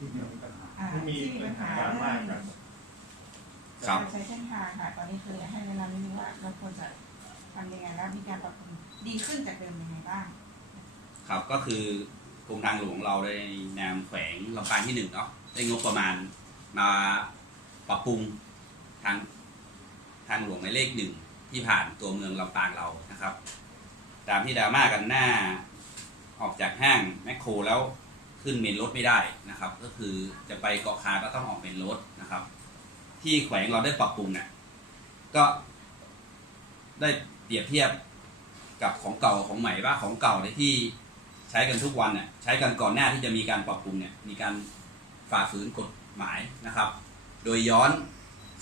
ที่มีปัญหาอ่าที่มีที่มีปัญหาการมากกันครับ การใช้เส้นทางค่ะ ตอนนี้คืออยากให้เวลานี้ว่าเราควรจะทำยังไงแล้วมีการปรับปรุงดีขึ้นจากเดิมยังไงบ้าง ครับก็คือกรมทางหลวงเราในแนวแขวงลำปางที่หนึ่งเนาะได้งบประมาณมาปรับปรุงทางทางหลวงในเลขหนึ่งที่ผ่านตัวเมืองลำปางเรานะครับ ตามที่ดราม่ากันหน้าออกจากห้างแมคโครแล้ว ขึ้นเมนรถไม่ได้นะครับ ก็คือจะไปเกาะคาก็ต้องออกเมนรถนะครับ ที่แขวงเราได้ปรับปรุงเนี่ยก็ได้เปรียบเทียบกับของเก่าของใหม่ว่าของเก่าในที่ใช้กันทุกวันเนี่ยใช้กันก่อนหน้าที่จะมีการปรับปรุงเนี่ยมีการฝ่าฝืนกฎหมายนะครับ โดยย้อน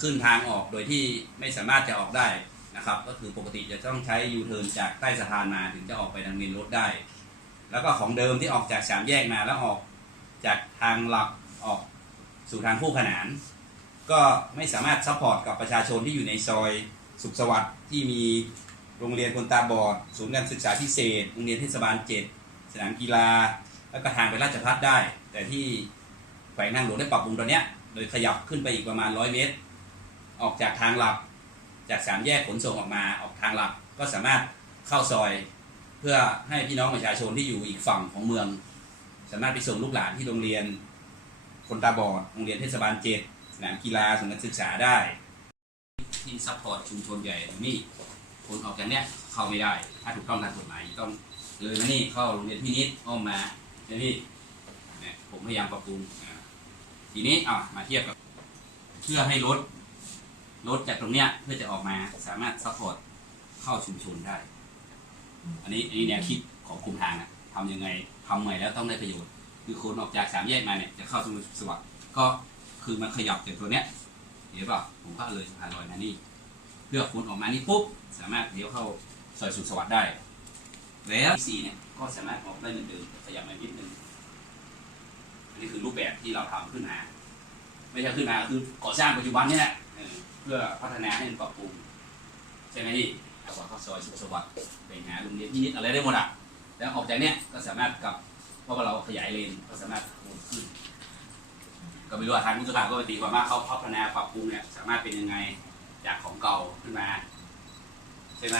ขึ้นทางออกโดยที่ไม่สามารถจะออกได้นะครับ ก็คือปกติจะต้องใช้ยูเทิร์นจากใต้สะพานมาถึงจะออกไปทางเมนรถได้ แล้วก็ของเดิมที่ออกจากสามแยกมาแล้วออกจากทางหลักออกสู่ทางคู่ขนาน ก็ไม่สามารถซัพพอร์ตกับประชาชนที่อยู่ในซอยสุขสวัสดิ์ที่มีโรงเรียนคนตาบอด ศูนย์การศึกษาพิเศษ โรงเรียนเทศบาลเจ็ดสนามกีฬา แล้วก็ทางไปราชพัฒได้ แต่ที่แขวงทางหลวงได้ปรับปรุงตัวเนี้ย โดยขยับขึ้นไปอีกประมาณร้อยเมตร ออกจากทางหลัก จากสามแยกขนส่งออกมาออกทางหลักก็สามารถเข้าซอย เพื่อให้พี่น้องประชาชนที่อยู่อีกฝั่งของเมือง สามารถไปส่งลูกหลานที่โรงเรียน คนตาบอดโรงเรียนเทศบาลเจ็ดสนามกีฬาศูนย์การศึกษาได้ ที่ซัพพอร์ตชุมชนใหญ่ตรงนี้คนออกจากเนี้ยเข้าไม่ได้ ถ้าถูกต้องตามกฎหมายต้องเลยมานี่เข้าโรงเรียนพี่นิดอ้อมมาใช่พี่เนี่ยผมพยายามปรับปรุงทีนี้อะมาเทียบกับ เพื่อให้รถรถจากตรงเนี้ยเพื่อจะออกมาสามารถซัพพอร์ตเข้าชุมชนได้ อันนี้อันนี้แนวคิดของกลุ่มทางอะทำยังไงทำใหม่แล้วต้องได้ประโยชน์ คือคนออกจากสามแยกมาเนี่ยจะเข้าสมุทรสวัสดิ์ก็คือมันขยับจากตัวเนี้ยเดี๋ยวเปล่าผมก็เลยสะพานลอยมานี่เพื่อคนออกมานี่ปุ๊บสามารถเลี้ยวเข้าซอยสุขสวัสดิ์ได้ แล้วสี่เนี่ยก็สามารถออกได้เหมือนเดิมขยับมานิดนึงอันนี้คือรูปแบบที่เราทำขึ้นมา ไม่ใช่ขึ้นมาคือก่อสร้างปัจจุบันเนี่ยแหละเออเพื่อพัฒนาให้มันปรับปรุงใช่ไหมพี่ เอาเข้าซอยสุขสวัสดิ์ไปหาโรงเรียนพินิจอะไรได้หมดอะแล้วออกจากเนี้ยก็สามารถกลับเพราะว่าเราขยายเลนก็สามารถวนขึ้นก็ไม่รู้ว่าทางผู้สื่อข่าก็ไปตีความว่าเขาพัฒนาปรับปรุงเนี่ยสามารถเป็นยังไงจากของเก่าขึ้นมา ใช่ไหม